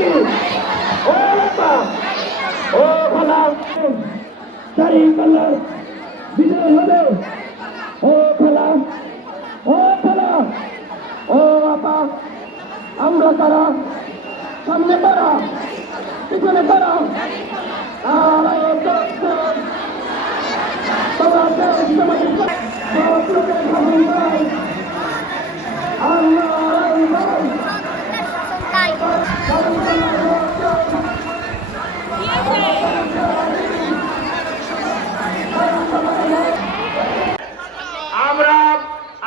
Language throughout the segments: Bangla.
নাকি ও বাবা ও ভালা সারি কালার বিজয় হবে ও খেলা ও খেলা ও বাবা আমরা তারা সামনে তারা পিছনে তারা আমরা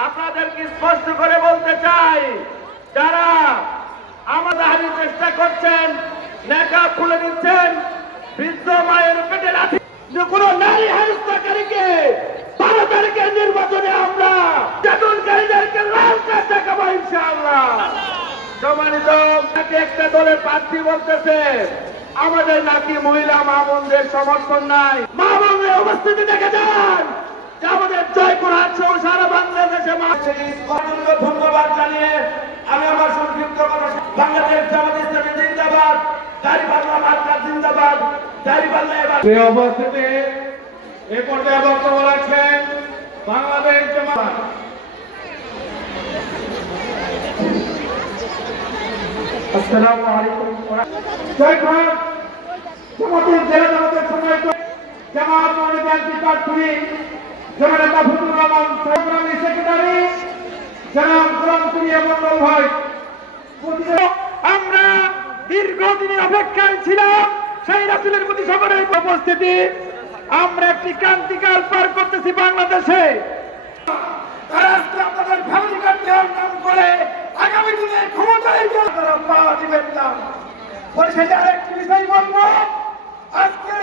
আপনাদেরকে স্পষ্ট করে বলতে চাই, যারা আমাদের হারিয়ে চেষ্টা করছেন, নেকাব খুলে দিচ্ছেন, বৃদ্ধ মায়ের পেটে লাথি কোন নারী হেনস্থাকারীকে 12 তারিখের নির্বাচনে আমরা চেতনকারীদেরকে লাল কার্ড দেখাবো ইনশাআল্লাহ। সম্মানিত, একটা দলের প্রার্থী বলতেছে আমাদের নাকি মহিলা মা বোনদের সমর্থন নাই। মা বোনদের উপস্থিতি দেখে যান, আমাদের জয় করার সারা বাংলাদেশে ধন্যবাদ জানিয়ে আমি আমার সংক্ষিপ্ত কথা বাংলাদেশ জামাত ইসলামী জিন্দাবাদ, দাঁড়িপাল্লা মার্কা জিন্দাবাদ, দাঁড়িপাল্লা। এই অবস্থাতে এ পর্যায়ে বক্তব্য রাখছেন বাংলাদেশ জামাত। আসসালামু আলাইকুম। জয় ভারত। জামাতের জেলা জামাতের সম্মানিত জামাত মনোনীত প্রার্থী জনাব মাহফুজুর রহমান সংগ্রামী সেক্রেটারি জনাব গোলাম কুরিয়া মন্ডল ভাই, আমরা দীর্ঘদিনের অপেক্ষায় ছিলাম সেই রাসূলের প্রতি সকলের উপস্থিতি। আমরা একটি ক্রান্তিকাল পার করতেছি বাংলাদেশে। তারা আজকে আপনাদের ফ্যামিলি কার্ডের নাম করে আগামী দিনে ক্ষমতায় গিয়ে তারা পা দিবেন না। পরিশেষে আরেকটি বিষয় বলবো, আজকে